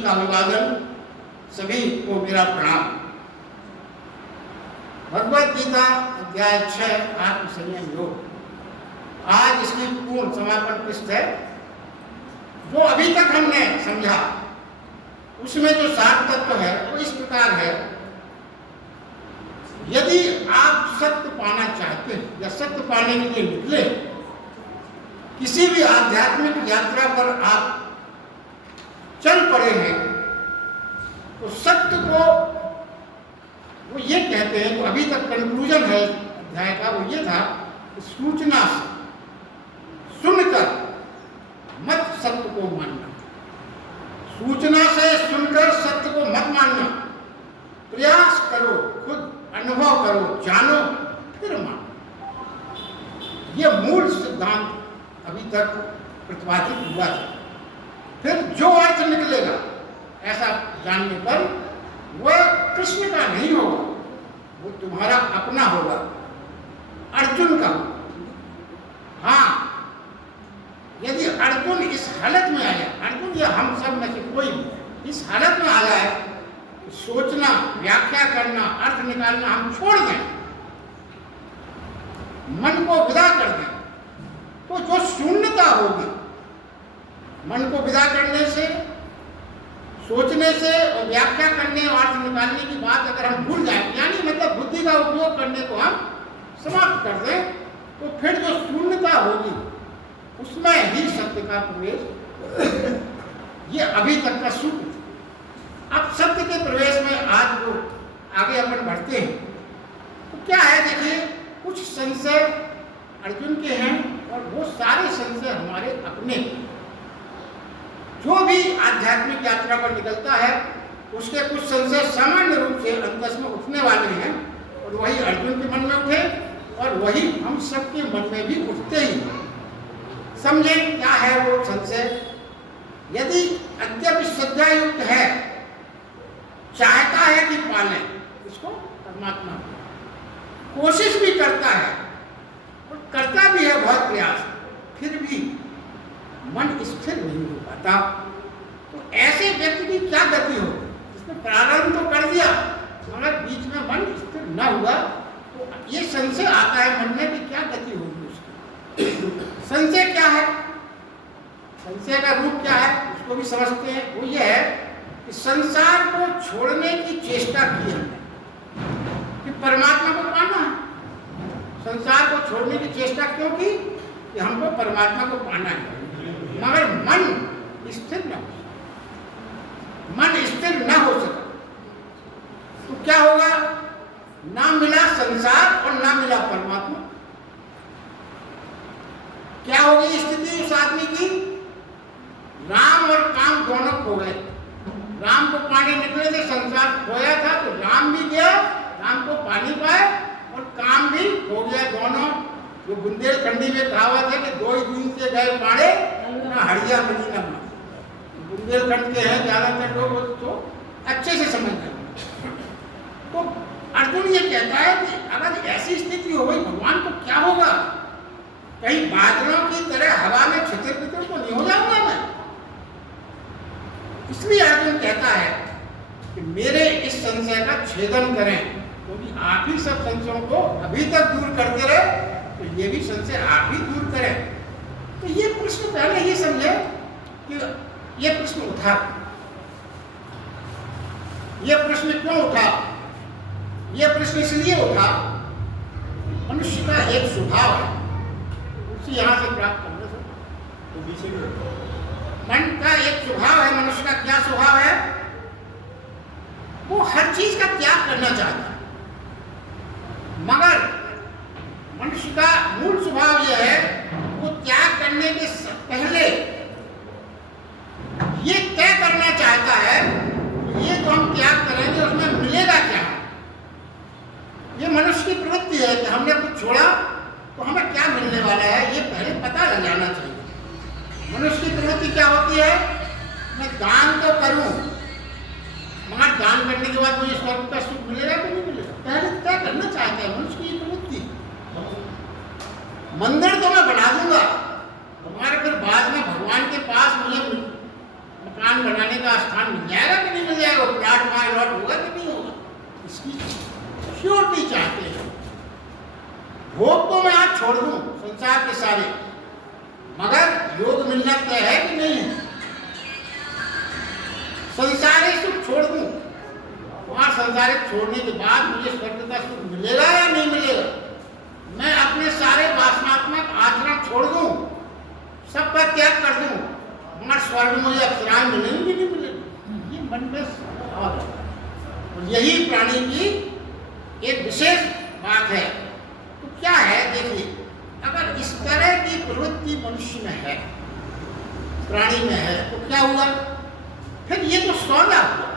जी का अभिवादन, सभी को मेरा प्रणाम। भगवद गीता अध्याय 6 आत्मसंयम योग। आज इसकी पूर्ण समापन पृष्ठ है। जो अभी तक हमने समझा उसमें जो सार तत्व है वो इस प्रकार है। यदि आप सत्य पाना चाहते हैं या सत्य पाने के लिए निकले, किसी भी आध्यात्मिक यात्रा पर आप चल पड़े हैं, तो सत्य को वो ये कहते हैं, तो अभी तक कंक्लूजन है अध्याय का, वो ये था कि सूचना से सुनकर मत सत्य को मानना। सूचना से सुनकर सत्य को मत मानना। प्रयास करो, खुद अनुभव करो, जानो, फिर मानो। ये मूल सिद्धांत अभी तक प्रतिपादित हुआ था। फिर जो अर्थ निकलेगा ऐसा जानने पर वह कृष्ण का नहीं होगा, वो तुम्हारा अपना होगा, अर्जुन का। हाँ, यदि अर्जुन इस हालत में आया, अर्जुन या हम सब में से कोई भी इस हालत में आ जाए, सोचना, व्याख्या करना, अर्थ निकालना हम छोड़ दें, मन को विदा कर दें, तो जो शून्यता होगी, मन को विदा करने से, सोचने से और व्याख्या करने और अर्थ निकालने की बात अगर हम भूल जाए, यानी मतलब बुद्धि का उपयोग करने को हम समाप्त कर दें, तो फिर जो शून्यता होगी उसमें ही सत्य का प्रवेश। ये अभी तक का सूत्र। अब सत्य के प्रवेश में आज वो आगे अपन बढ़ते हैं। तो क्या है, देखिए, कुछ संशय अर्जुन के हैं और वो सारे संशय हमारे अपने। जो भी आध्यात्मिक यात्रा पर निकलता है उसके कुछ संशय सामान्य रूप से अंतस में उठने वाले हैं, और वही अर्जुन के मन में उठे और वही हम सबके मन में भी उठते ही। समझें क्या है वो संशय। यदि अद्यपि श्रद्धायुक्त है, चाहता है कि पाले इसको परमात्मा, कोशिश भी करता है और करता भी है बहुत प्रयास, फिर भी मन स्थिर नहीं हो पाता, तो ऐसे व्यक्ति की क्या गति हो? इसने प्रारंभ तो कर दिया मगर बीच में मन स्थिर न हुआ, तो ये संशय आता है मन में कि क्या गति होगी उसकी। संशय क्या है? संशय का रूप क्या है उसको भी समझते हैं। वो ये है कि संसार को छोड़ने की चेष्टा की हमने कि परमात्मा को पाना है। संसार को छोड़ने की चेष्टा क्यों की? कि हमको परमात्मा को पाना है, मगर मन स्थिर न हो, मन स्थिर न हो सका, तो क्या होगा? ना मिला संसार और ना मिला परमात्मा। क्या होगी स्थिति उस आदमी की? राम और काम दोनों खो गए। राम को पाने निकले थे, संसार खोया था, तो राम भी गया, राम को पानी पाए, और काम भी हो गया। दोनों, जो बुंदेलखंडी में कहावत है कि दो ही दिन से गए पाड़े ना हड़िया मिली ना माँ। बुंदेलखंड के हैं ज्यादातर लोग, तो अच्छे से समझ गए। तो अर्जुन ये कहता है कि अगर ऐसी स्थिति हो गई, भगवान को क्या होगा? कहीं बादलों की तरह हवा में छितर पितर तो नहीं हो जाऊंगा मैं? इसलिए अर्जुन कहता है कि मेरे इस संशय का छेदन करें, क्योंकि आप ही सब संशयों को अभी तक दूर करते रहे, तो ये भी संशय आप ही दूर करें। तो ये प्रश्न पहले ये समझे कि ये प्रश्न उठा, ये प्रश्न क्यों उठा? ये प्रश्न इसलिए उठा, मनुष्य का एक स्वभाव है, उसी यहां से प्राप्त करने से, तो पीछे मन का एक स्वभाव है। मनुष्य का क्या स्वभाव है? वो हर चीज का त्याग करना चाहता है, मगर मनुष्य का मूल स्वभाव यह है, वो त्याग करने के पहले ये तय करना चाहता है ये जो हम त्याग करेंगे उसमें मिलेगा क्या। ये मनुष्य की प्रवृत्ति है कि हमने कुछ छोड़ा तो हमें क्या मिलने वाला है, ये पहले पता लग जाना चाहिए। मनुष्य की प्रवृत्ति क्या होती है? मैं दान तो करूं, मगर दान करने के बाद मुझे स्वर्ग का सुख मिलेगा कि नहीं मिलेगा, पहले तय करना चाहता है मनुष्य की प्रवृत्ति। मंदिर तो मैं बना दूंगा, हमारे फिर बाद में भगवान के पास मुझे मकान बनाने का स्थान मिल जाएगा कि नहीं मिल जाएगा, प्लाट माय लॉट होगा कि नहीं होगा, इसकी श्योरिटी चाहते हैं। भोग तो मैं आज छोड़ दूं संसार के सारे, मगर योग मिलना तय है कि नहीं है। संसारिक सुख छोड़ दूं, वहां संसारिक छोड़ने के बाद मुझे स्वर्ग का सुख मिलेगा या नहीं मिलेगा। मैं अपने सारे वासनात्मक आचरण छोड़ दूं, सब पर त्याग कर दूं, मगर स्वर्ग मुझे अप्सराएं मिलेंगी नहीं मिलेगी, ये मन में भाव है। और यही प्राणी की एक विशेष बात है। तो क्या है, देखिए, अगर इस तरह की प्रवृत्ति मनुष्य में है, प्राणी में है, तो क्या हुआ, फिर ये तो सौदा हुआ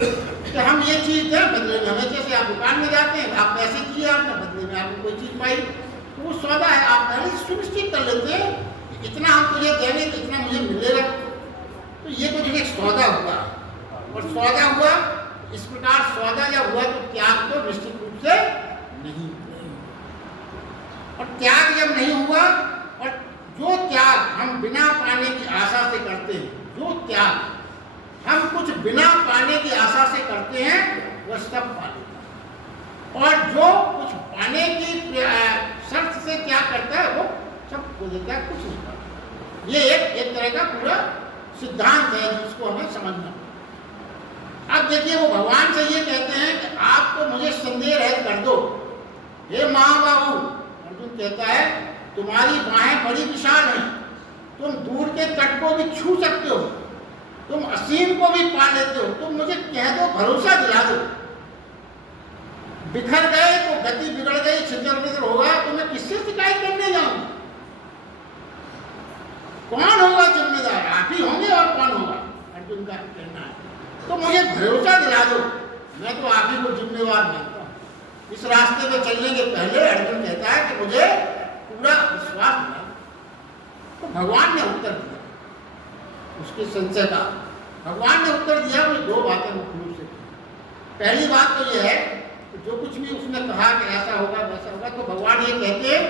कि हम ये चीज दें, बदले में हमें, जैसे आप दुकान में जाते हैं, आप पैसे दिए, आपने बदले में आपको कोई चीज पाई, तो वो सौदा है। आप पहले सुनिश्चित कर लेते हैं कि इतना हम तुझे देंगे तो इतना मुझे मिलेगा। तो ये तो एक सौदा हुआ, और सौदा हुआ इस प्रकार। सौदा जब हुआ तो त्याग तो निश्चित रूप से नहीं, और त्याग जब नहीं हुआ, और जो त्याग हम बिना पाने की आशा से करते हैं, जो त्याग हम कुछ बिना पाने की आशा से करते हैं, वह सब पा लेता है। और जो कुछ पाने की शर्त से त्याग करता है, वो सब खो देता है, कुछ नहीं पाता। ये एक तरह का पूरा सिद्धांत है जिसको हमें समझना। अब देखिए, वो भगवान से ये कहते हैं कि आपको मुझे संदेह रहित कर दो, हे महाबाहु। अर्जुन कहता है, तुम्हारी बाहें बड़ी विशाल हैं, तुम दूर के तट को भी छू सकते हो, तुम असीम को भी पा लेते हो, तुम मुझे कह दो, भरोसा दिला दो। बिखर गए तो गति बिगड़ गई, छितर-बितर होगा तो मैं किससे शिकायत करने जाऊंगा। कौन होगा जिम्मेदार, आप ही होंगे, और कौन होगा। अर्जुन का कहना है, तो मुझे भरोसा दिला दो, मैं तो आप ही को जिम्मेवार मानता हूं। इस रास्ते पे चलने के पहले अर्जुन कहता है कि मुझे पूरा विश्वास दिला। तो भगवान ने उत्तर दिया उसके संशय का। भगवान ने उत्तर दिया, मुझे दो बातें मुख्य रूप से। पहली बात तो यह है कि जो कुछ भी उसने कहा कि ऐसा होगा वैसा होगा, तो भगवान ये कहते हैं,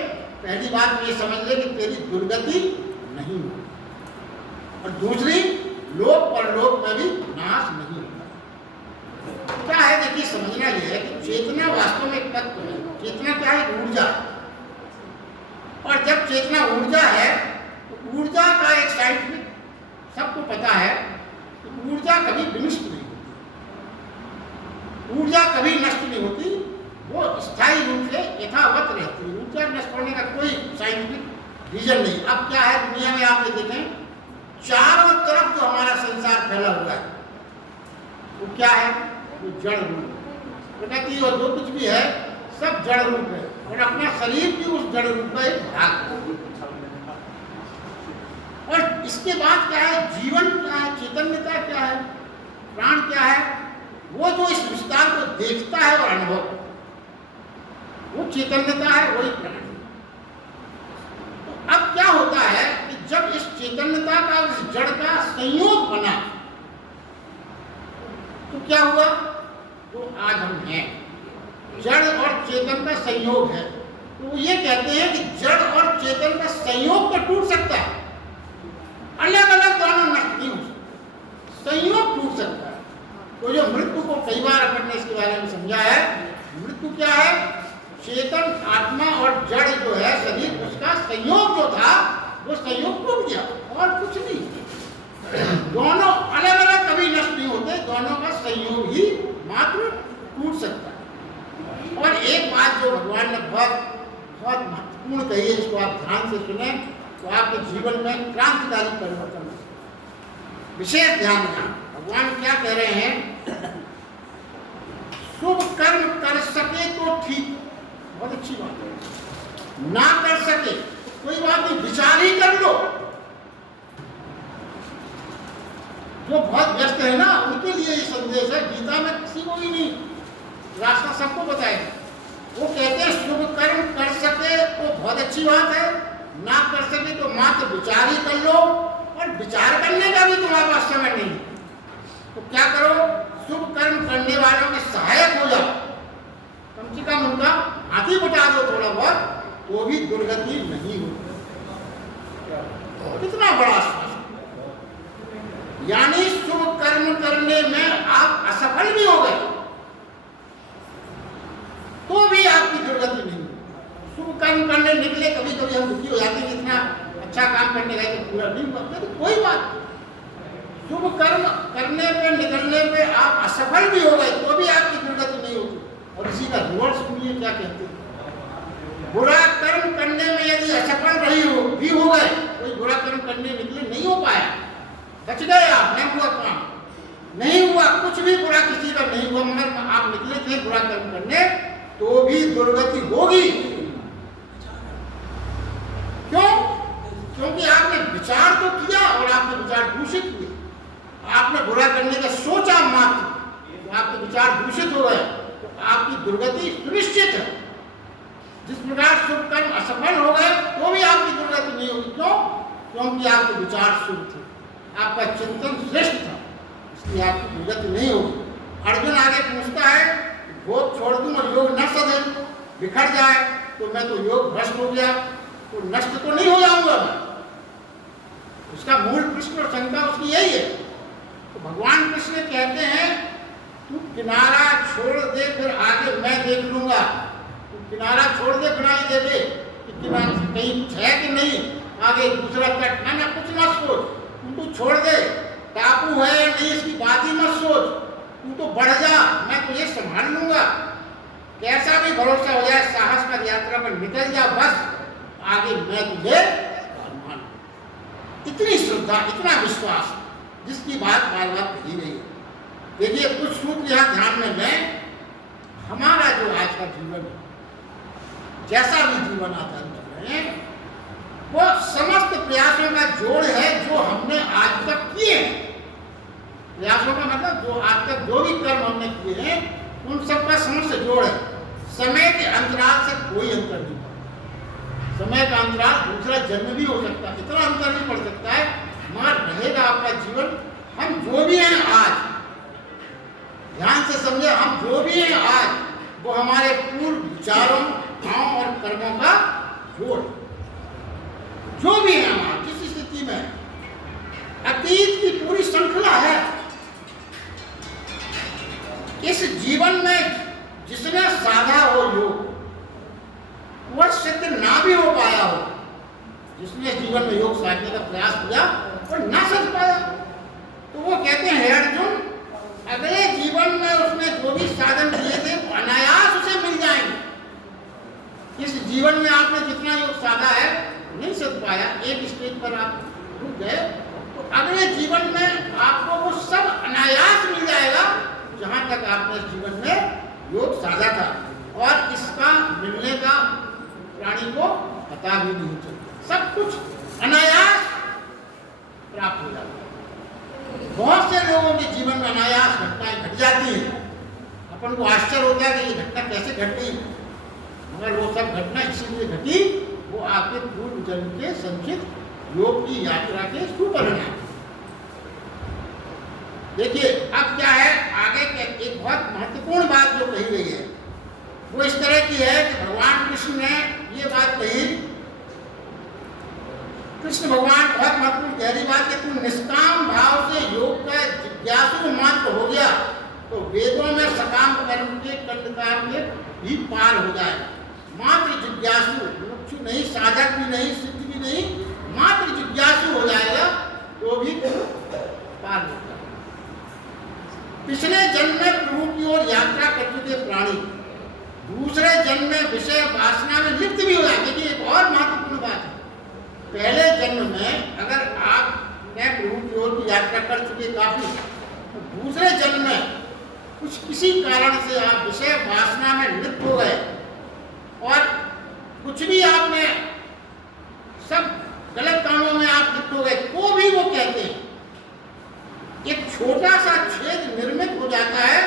पहली बात ये समझ ले कि तेरी दुर्गति नहीं होगी, और दूसरी, लोक परलोक में भी नाश नहीं होगा। क्या है, देखिए, समझना यह है कि चेतना वास्तव में एक तत्व है। चेतना क्या है, ऊर्जा। और जब चेतना ऊर्जा है, तो ऊर्जा का एक साइंटिफिक सबको पता है कि ऊर्जा कभी विनष्ट नहीं होती, ऊर्जा कभी नष्ट नहीं होती, वो स्थायी रूप से यथावत रहती है। ऊर्जा नष्ट होने का कोई साइंटिफिक रीजन नहीं। अब क्या है, दुनिया में आप ये देखें, चारों तरफ जो हमारा संसार फैला हुआ है, वो क्या है, वो जड़ रूप। प्रकृति और जो कुछ भी है सब जड़ रूप है, और अपना शरीर भी उस जड़ रूप का एक भाग है। और इसके बाद क्या है, जीवन क्या है, चैतन्यता क्या है, प्राण क्या है, वो जो इस विस्तार को देखता है और अनुभव, वो चैतन्यता है, वही प्राण है। तो अब क्या होता है कि जब इस चैतन्यता का, इस जड़ का संयोग बना, तो क्या हुआ, तो आज हम हैं, जड़ और चेतन का संयोग है। तो ये कहते हैं कि जड़ और चेतन का संयोग तो टूट सकता है, अलग अलग दोनों नष्ट नहीं हो सकते, संयोग टूट सकता है। तो जो मृत्यु को कई बार अपन ने इसके बारे में समझा है, मृत्यु क्या है, चेतन आत्मा और जड़ जो है शरीर, उसका संयोग जो था वो संयोग टूट गया, और कुछ नहीं। दोनों अलग अलग कभी नष्ट नहीं होते, दोनों का संयोग ही मात्र टूट सकता है। और एक बात जो भगवान ने बहुत बहुत महत्वपूर्ण कही है, इसको आप ध्यान से सुने तो आपके जीवन में क्रांतिकारी परिवर्तन हो। विशेष ध्यान देना, भगवान क्या कह रहे हैं, शुभ कर्म कर सके तो ठीक, बहुत अच्छी बात है, ना कर सके तो कोई बात नहीं, विचार ही कर लो। जो बहुत व्यस्त है ना, उनके लिए ये संदेश है, गीता में किसी को भी नहीं, रास्ता सबको बताएगा। वो कहते हैं शुभ कर्म कर सके तो बहुत अच्छी बात है, ना कर सके तो मात्र विचार ही कर लो, और विचार करने का भी तुम्हारे पास समय नहीं। तो क्या करो, शुभ कर्म करने वालों के सहायक हो जाओ, कम से कम उनका हाथ ही बटा दो थोड़ा बहुत, तो भी दुर्गति नहीं होगी। कितना बड़ा आश्वासन। कर्म करने पे निकलने पे आप असफल भी हो गए तो भी आपकी दुर्गति नहीं होगी। और इसी का रिवर्स सुनिए क्या कहते हैं। बुरा कर्म करने में यदि असफल भी हो गए, कोई बुरा कर्म करने निकले नहीं हो पाया, बच गए आप, नहीं हुआ काम, नहीं हुआ कुछ भी बुरा किसी का नहीं हुआ, मगर आप निकले थे बुरा कर्म करने, तो भी दुर्गति होगी। क्यों? क्योंकि आपने विचार तो किया और आपके विचार दूषित हुए। आपने बुरा करने का सोचा मात्र, तो आपके विचार दूषित हो गए, तो आपकी दुर्गति सुनिश्चित है। जिस प्रकार शुभ कर्म असफल हो गए तो भी आपकी दुर्गति नहीं होगी। क्यों? क्योंकि आपके विचार शुभ थे, आपका चिंतन श्रेष्ठ था, इसलिए आपकी दुर्गति नहीं होगी। अर्जुन आगे पूछता है, भोग छोड़ दूं और योग नष्ट हो बिखर जाए तो मैं तो योग भ्रष्ट हो गया, तो नष्ट तो नहीं हो जाऊंगा मैं। उसका मूल प्रश्न और शंका उसकी यही है। तो भगवान कृष्ण कहते हैं, तू किनारा छोड़ दे, फिर आगे मैं देख लूंगा। तू किनारा छोड़ दे, बिना ही देखे कि किनारा कहीं कुछ है कि नहीं, आगे दूसरा तट ना कुछ मत सोच, तू छोड़ दे, टापू है नहीं इसकी बात ही मत सोच, तू तो बढ़ जा, मैं तुझे संभाल लूंगा। कैसा भी भरोसा हो जाए, साहस कर यात्रा पर निकल जा, बस आगे मैं तुझे संभाल। इतनी श्रद्धा, इतना विश्वास, जिसकी बात बार बार कही गई है। देखिए कुछ सूत्र यहाँ ध्यान में लें। हमारा जो आज का जीवन है, जैसा भी जीवन आधारित है, वो समस्त प्रयासों का जोड़ है जो हमने आज तक किए हैं। प्रयासों का मतलब जो आज तक जो भी कर्म हमने किए हैं, उन सबका समस्त जोड़ है। समय के अंतराल से कोई अंतर नहीं पड़ता। समय का अंतराल दूसरा जन्म भी हो सकता है, इतना अंतर नहीं पड़ सकता है, मगर रहेगा आपका जीवन। हम जो भी हैं आज, ध्यान से समझे, हम जो भी हैं आज, वो हमारे पूर्व विचारों, भावों और कर्मों का जोड़। जो भी है हम जिस स्थिति में, अतीत की पूरी श्रृंखला है। इस जीवन में जिसने साधा हो योग, वह सिद्ध ना भी हो पाया हो। जिसने जीवन में योग साधने का प्रयास किया और ना सीख पाया, तो वो कहते हैं, हे अर्जुन, अगले जीवन में उसने जो भी साधन किए थे वो अनायास उसे मिल जाएंगे। इस जीवन में आपने जितना योग साधा है नहीं सीख पाया, एक स्टेज पर आप रुक गए, तो अगले जीवन में आपको वो सब अनायास मिल जाएगा जहां तक आपने इस जीवन में योग साधा था। और इसका मिलने का प्राणी को पता भी नहीं चलता, सब कुछ अनायास प्राप्त हो जाता है। बहुत से लोगों के जीवन में अनायास घटनाएं घट जाती हैं, अपन को आश्चर्य होता है कि ये घटना कैसे घट गई, मगर वो सब घटना इसीलिए घटी, वो आपके पूर्व जन्म के संचित योग की यात्रा के सुपरिणाम। देखिए अब क्या है, आगे एक बहुत महत्वपूर्ण बात जो कही गई है वो इस तरह की है कि भगवान कृष्ण ने ये बात कही, कृष्ण भगवान बहुत महत्वपूर्ण गहरी बात है, तू निष्काम भाव से योग का जिज्ञासु मात्र हो गया तो वेदों में सकाम कर्म के कंडकार में भी पार हो जाएगा। मात्र जिज्ञासु, मुमुक्षु नहीं, साधक भी नहीं, सिद्ध भी नहीं, मात्र जिज्ञासु हो जाएगा तो भी पार हो जाएगा। पिछले जन्म में प्रभु की ओर यात्रा कर चुके प्राणी दूसरे जन्म में विषय वासना में लिप्त भी हो जाएंगे। कि एक और महत्वपूर्ण बात है, पहले जन्म में अगर आपने प्रभु की ओर की यात्रा कर चुके काफी, तो दूसरे जन्म में कुछ किसी कारण से आप विषय वासना में लिप्त हो गए और कुछ भी आपने सब गलत कामों में आप लिप्त हो गए, तो भी वो कहते हैं एक छोटा सा छेद निर्मित हो जाता है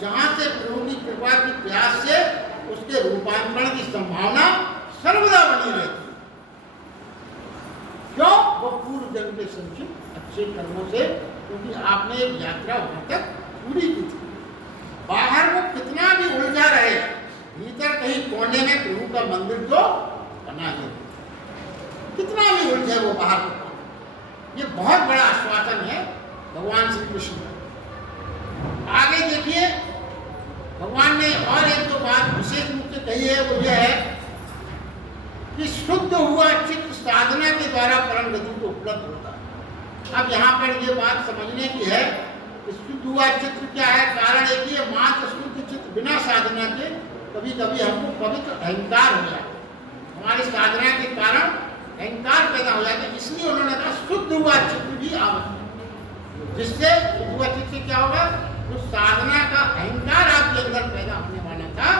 जहां से प्रभु की कृपा की प्रयास से उसके रूपांतरण की संभावना सर्वदा बनी रहती है। क्यों? वो पूर्व जन्म के संचित अच्छे कर्मों से, क्योंकि आपने एक यात्रा वहां तक पूरी की थी। बाहर वो कितना भी उलझा रहे, भीतर कहीं कोने में प्रभु का मंदिर तो बना ही, कितना भी उलझे वो बाहर। ये बहुत बड़ा आश्वासन है भगवान श्री कृष्ण का। आगे देखिए भगवान ने और एक दो बात विशेष रूप से कही है, वो यह है कि शुद्ध हुआ चित्त साधना के द्वारा परम गति को उपलब्ध होता है। अब यहाँ पर ये बात समझने की है कि शुद्ध हुआ चित्त क्या है। कारण एक ही है, मात्र शुद्ध चित्त बिना साधना के कभी कभी हमको पवित्र अहंकार हो जाता है, हमारी साधना के कारण अहंकार पैदा हो जाता है। इसलिए उन्होंने कहा शुद्ध हुआ चित्त भी आवश्यक, जिससे शुद्ध हुआ चित्त से क्या होगा, जो साधना का अहंकार आपके अंदर पैदा होने वाला था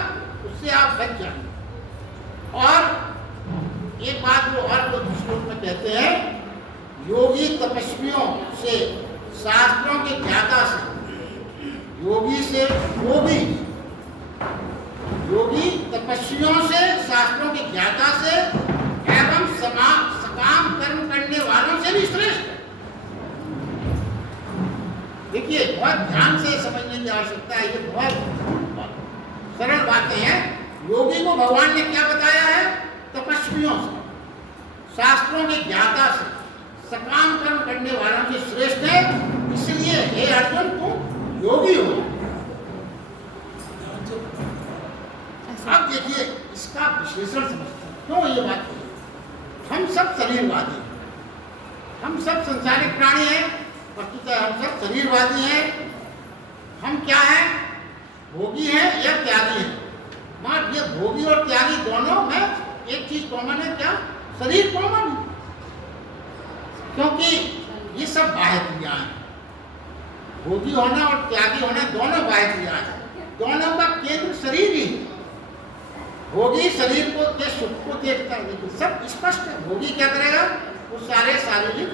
उससे आप बच जाएंगे। और एक बात वो और को श्लोक में कहते हैं, योगी तपस्वियों से शास्त्रों के ज्ञाता से, योगी से योगी तपस्वियों से शास्त्रों के ज्ञाता से एवं सकाम कर्म करने वालों से भी श्रेष्ठ है। देखिए बहुत ध्यान से समझने की आवश्यकता है, ये बहुत सरल बातें हैं। योगी को भगवान ने क्या बताया है, तपस्वियों से, शास्त्रों के ज्ञाता से, सकाम कर्म करने वालों से श्रेष्ठ है। इसलिए हे अर्जुन तुम योगी हो। अब देखिए इसका विश्लेषण समझते हैं, क्यों ये बात है। हम सब शरीरवादी हैं, हम सब संसारिक प्राणी हैं, वस्तुतः हम सब शरीरवादी हैं। हम क्या हैं, भोगी हैं या त्यागी हैं। मां ये भोगी और त्यागी दोनों में एक चीज कॉमन है, क्या, शरीर कॉमन है, क्योंकि ये सब बाह्य क्रिया है। भोगी होना और त्यागी होना दोनों बाह्य क्रिया है, दोनों का केंद्र शरीर ही। भोगी शरीर को के सुख को देखता है, लेकिन सब स्पष्ट है। भोगी क्या करेगा, वो सारे शारीरिक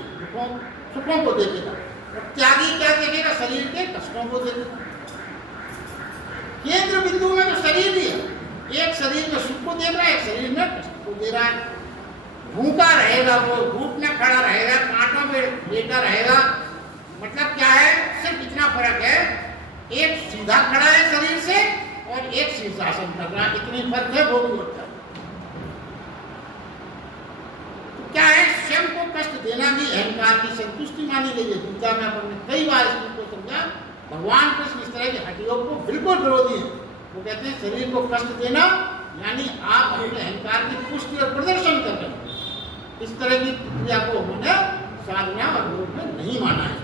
सुखों को देखेगा, और त्यागी क्या देखेगा, शरीर के कष्टों को देखेगा। केंद्र बिंदु में तो शरीर ही है, एक शरीर में सुख को देख रहा है, एक शरीर में कष्ट को दे रहा है। भूखा रहेगा वो, धूप में खड़ा रहेगा, कांटों में लेटा रहेगा, मतलब क्या है, सिर्फ इतना फर्क है, एक सीधा खड़ा है शरीर से और एक शीर्षासन कर रहा है, इतनी फर्क है भोगी और त्यागी। तो क्या है, स्वयं को कष्ट देना भी अहंकार की संतुष्टि मानी गई है। गीता में अपन ने कई बार इसको समझा। भगवान कृष्ण इस तरह के हठयोग को बिल्कुल विरोधी है। वो कहते हैं शरीर को कष्ट देना यानी आप अपने अहंकार की पुष्टि और प्रदर्शन कर रहे हैं। इस तरह की क्रिया को उन्होंने साधना और योग में नहीं माना है।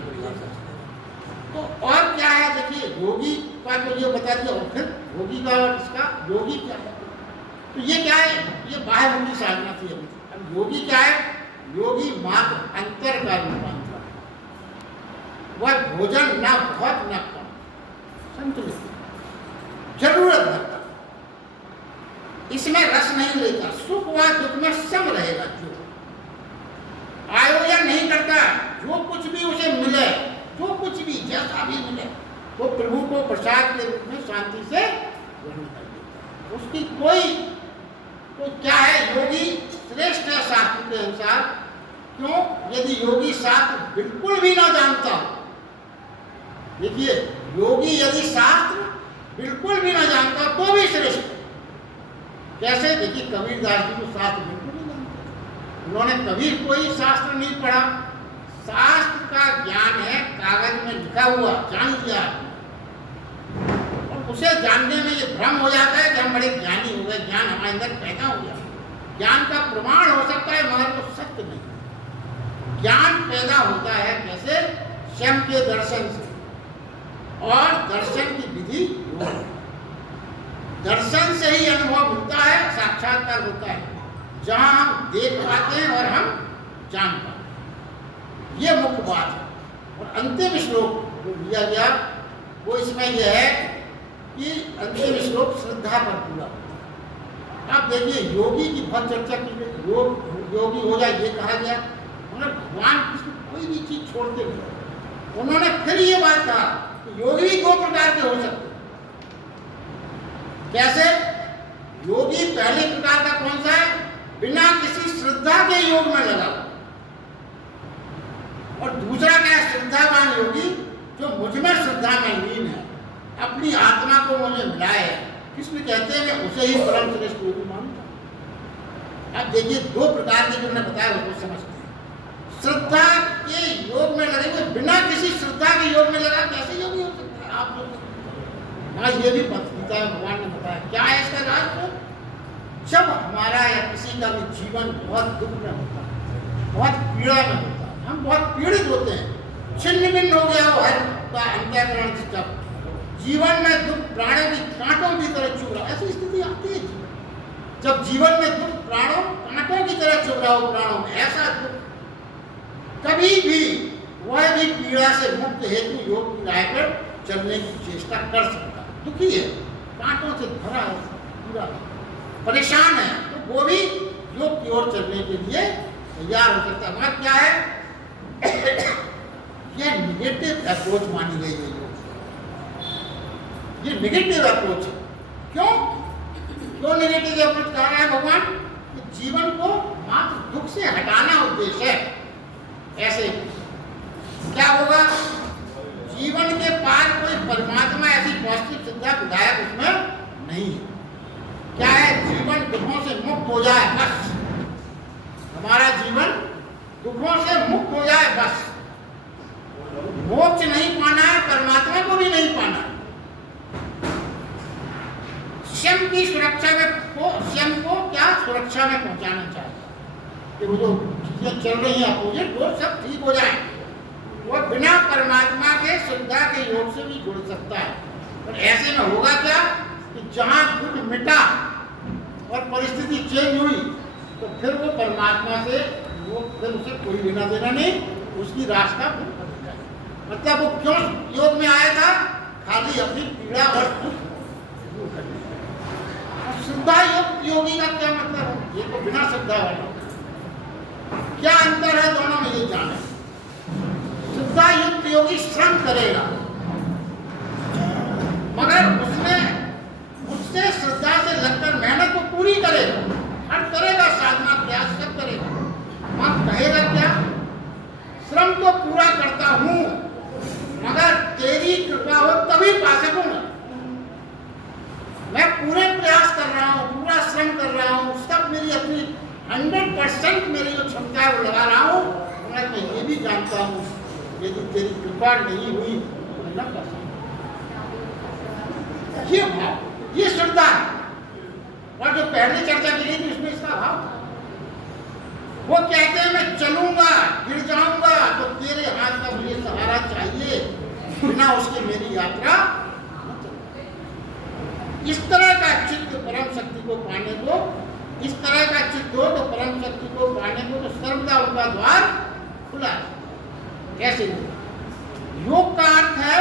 तो और क्या है, देखिए योगी का तो ये बता दिया, और फिर योगी का और इसका योगी क्या है। तो ये क्या है, ये बाह्यमुखी साधना थी। अब योगी क्या है, योगी मात्र अंतर का रूपांतर, वह भोजन ना बहुत न कम, संतुलित, जरूरत भरता, इसमें रस नहीं लेता, सुख व दुख में सम रहेगा, जो आयोजन नहीं करता, जो कुछ भी उसे मिले, जो कुछ भी जैसा भी मिले, वो प्रभु को प्रसाद के रूप में शांति से ग्रहण कर देता। उसकी कोई तो क्या है, योगी श्रेष्ठ है शास्त्र के अनुसार। क्यों, यदि योगी शास्त्र बिल्कुल भी ना जानता, देखिए योगी यदि शास्त्र बिल्कुल भी ना जानता तो भी श्रेष्ठ। कैसे, देखिए कबीरदास जी को शास्त्र बिल्कुल नहीं जानते, उन्होंने कभी कोई शास्त्र नहीं पढ़ा। शास्त्र का ज्ञान है कागज में लिखा हुआ, जान लिया, और उसे जानने में ये भ्रम हो जाता है कि हम बड़े ज्ञानी हो गए, ज्ञान हमारे अंदर पैदा हो गया। ज्ञान का प्रमाण हो सकता है मगर वो सत्य नहीं। ज्ञान पैदा होता है कैसे, स्वयं के दर्शन से, और दर्शन की विधि योग। दर्शन से ही अनुभव मिलता है, साक्षात्कार होता है, जहां हम देख पाते हैं और हम जान पाते हैं। ये मुख्य बात है। और अंतिम श्लोक जो दिया गया वो इसमें यह है कि अंतिम श्लोक श्रद्धा पर पूरा होता है। आप देखिए योगी की बहुत चर्चा की गई, योगी हो जाए ये कहा गया, उन्होंने भगवान कृष्ण कोई भी चीज छोड़ते नहीं। उन्होंने फिर ये बात कहा कि योगी भी दो प्रकार के हो सकते हैं। कैसे, योगी पहले प्रकार का कौन सा है, बिना किसी श्रद्धा के योग में लगा, और दूसरा क्या है, श्रद्धावान योगी जो मुझ में श्रद्धा में लीन है, अपनी आत्मा को मुझे मिलाए। कृष्ण कहते हैं मैं उसे ही परम श्रेष्ठ योगी मानूंगा। अब देखिए दो प्रकार के जो मैंने बताया वो समझते हैं। श्रद्धा के योग में लगे हुए, बिना किसी श्रद्धा के योग में लगा, कैसे योगी हो सकता है आप लोग। आज ये भी गीता में भगवान ने बताया, क्या है इसका रहस्य। जब हमारा या किसी का भी जीवन बहुत दुख में होता है, बहुत पीड़ा में होता है, हम बहुत पीड़ित होते हैं, छिन्न भिन्न हो गया वो हर का अंतःकरण सब, जीवन में दुख प्राणों की कांटों की तरह चुभ रहा, ऐसी स्थिति आती है जब जीवन में दुख प्राणों कांटों की तरह चुभ रहा हो प्राणों में, ऐसा दुख कभी भी वह भी पीड़ा से मुक्त हेतु योग की राह पर चलने की चेष्टा कर सकता है। दुखी है, कांटों से भरा है, पूरा परेशान है, तो वो भी योग की ओर चलने के लिए तैयार हो सकता है। मगर क्या है, यह निगेटिव अप्रोच मानी गई है योग से, ये निगेटिव अप्रोच है। क्यों निगेटिव अप्रोच कह रहे हैं भगवान? कि जीवन को मात्र दुख से हटाना उद्देश्य है। ऐसे क्या होगा, जीवन के पार कोई परमात्मा ऐसी पॉजिटिव सिद्धा विधायक उसमें नहीं है। क्या है, जीवन दुखों से मुक्त हो जाए बस, हमारा जीवन दुखों से मुक्त हो जाए बस। मोक्ष नहीं पाना है, परमात्मा को भी नहीं पाना है। स्वयं की सुरक्षा में स्वयं को क्या सुरक्षा में पहुंचाना चाहिए कि वो जो चीजें चल रही हैं अपोजिट, वो सब ठीक हो जाए। वो बिना परमात्मा के श्रद्धा के योग से भी जुड़ सकता है। पर ऐसे में होगा क्या कि जहां दुख मिटा और परिस्थिति चेंज हुई, तो फिर वो परमात्मा से वो फिर उसे कोई लेना देना नहीं, उसकी रास्ता फिर बदल जाए। मतलब वो क्यों योग में आया था? खाली अपनी पीड़ा और दुख दूर करने। श्रद्धा योगी का क्या मतलब है? ये तो बिना श्रद्धा वाला। क्या अंतर है दोनों में, ये जाने। श्रद्धा युक्त योगी श्रम करेगा, मगर उससे श्रद्धा से लगकर मेहनत को पूरी करेगा, हर करेगा, साधना प्रयास सब करेगा। वहां कहेगा क्या? श्रम तो पूरा करता हूं, मगर तेरी कृपा हो तभी पा सकूंगा। मैं पूरे प्रयास कर रहा हूं, पूरा श्रम कर रहा हूं, सब मेरी अपनी 100% मेरी जो क्षमता है वो लगा रहा हूं, मगर मैं ये भी जानता हूं यदि तेरी कृपा नहीं हुई तो न कर सकता। ये भाव, ये श्रद्धा है। और जो पहले चर्चा की थी उसमें इसका भाव था। वो कहते हैं मैं चलूंगा, गिर जाऊंगा तो तेरे हाथ का मुझे सहारा चाहिए, बिना उसके मेरी यात्रा न चले। इस तरह का चित्त परम शक्ति को पाने को, इस तरह का चित्त हो तो परम शक्ति को पाने को तो सर्वदा उनका द्वार खुला है। कैसे योग का अर्थ है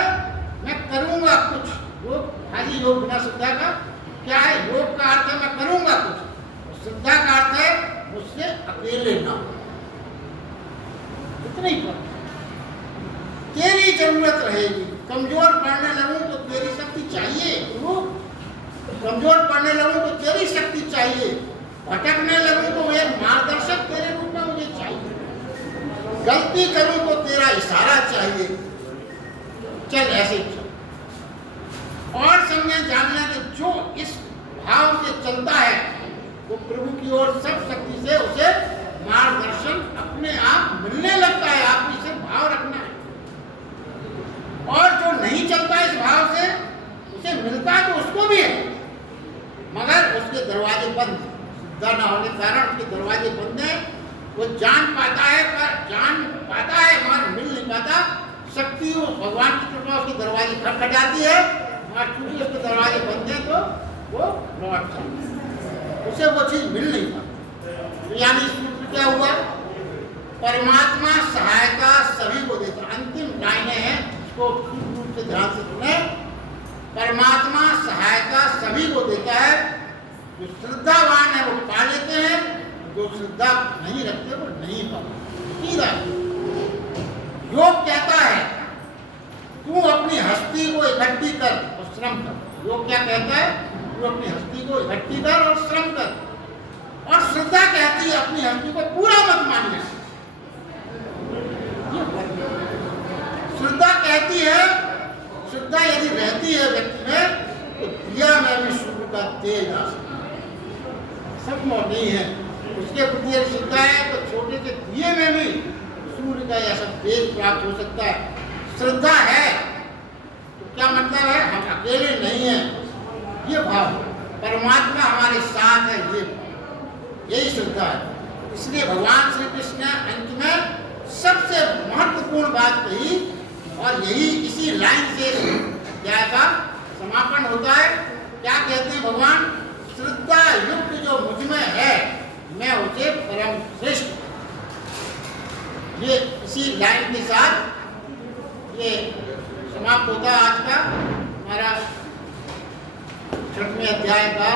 मैं करूंगा कुछ, योग खाली योग बिना श्रद्धा का क्या है? योग का अर्थ है मैं करूंगा कुछ, श्रद्धा का अर्थ है मुझसे अकेले ना हो, इतना ही फर्क। तेरी जरूरत रहेगी, कमजोर पड़ने लगूं तो तेरी शक्ति चाहिए, वो कमजोर पड़ने लगूं तो तेरी शक्ति चाहिए, भटकने लगूं तो एक मार्गदर्शक तेरे रूप में मुझे चाहिए, गलती करूं तो तेरा इशारा चाहिए। चल ऐसे चल। और समझे जानना कि जो इस भाव से चलता है वो प्रभु की ओर सब शक्ति से उसे मार्गदर्शन अपने आप मिलने लगता है। आपको इसे भाव रखना है। और जो नहीं चलता इस भाव से, उसे मिलता तो उसको भी है, मगर उसके दरवाजे बंद, श्रद्धा न होने के कारण उसके दरवाजे बंद है। वो जान पाता है मगर मिल नहीं पाता। शक्ति भगवान की कृपा उसके दरवाजे खटखटाती है, मगर चूंकि उसके दरवाजे बंद है तो वो लौट जाता है, उसे वो चीज मिल नहीं पाती। तो यानी सूत्र क्या हुआ? परमात्मा सहायता सभी को देता। अंतिम लाइनें हैं, इसको रूप से ध्यान से सुने। परमात्मा सहायता सभी को देता है। जो श्रद्धावान है वो पा लेते हैं, जो श्रद्धा नहीं रखते वो नहीं पाते। योग कहता है तू अपनी हस्ती को इकट्ठी कर और श्रम कर। योग क्या कहता है? तू अपनी हस्ती को इकट्ठी कर और श्रम कर। और श्रद्धा कहती है अपनी हस्ती को पूरा मत मानना। श्रद्धा कहती है, श्रद्धा यदि रहती है व्यक्ति में तो दिया में भी सूर्य का तेज आ सकता है। संभव नहीं है उसके प्रति यदि श्रद्धा है तो छोटे से दिए में भी सूर्य का ऐसा तेज प्राप्त हो सकता है। श्रद्धा है तो क्या मतलब है? हम अकेले नहीं हैं, ये भाव। परमात्मा हमारे साथ है, ये यही श्रद्धा है। इसलिए भगवान श्री कृष्ण अंत में सबसे महत्वपूर्ण बात कही, और यही इसी लाइन से अध्याय का समापन होता है। क्या कहते हैं भगवान? श्रद्धा युक्त जो मुझमें है मैं उसे परम श्रेष्ठ। ये इसी लाइन के साथ ये समाप्त होता है आज का हमारा 6वें अध्याय का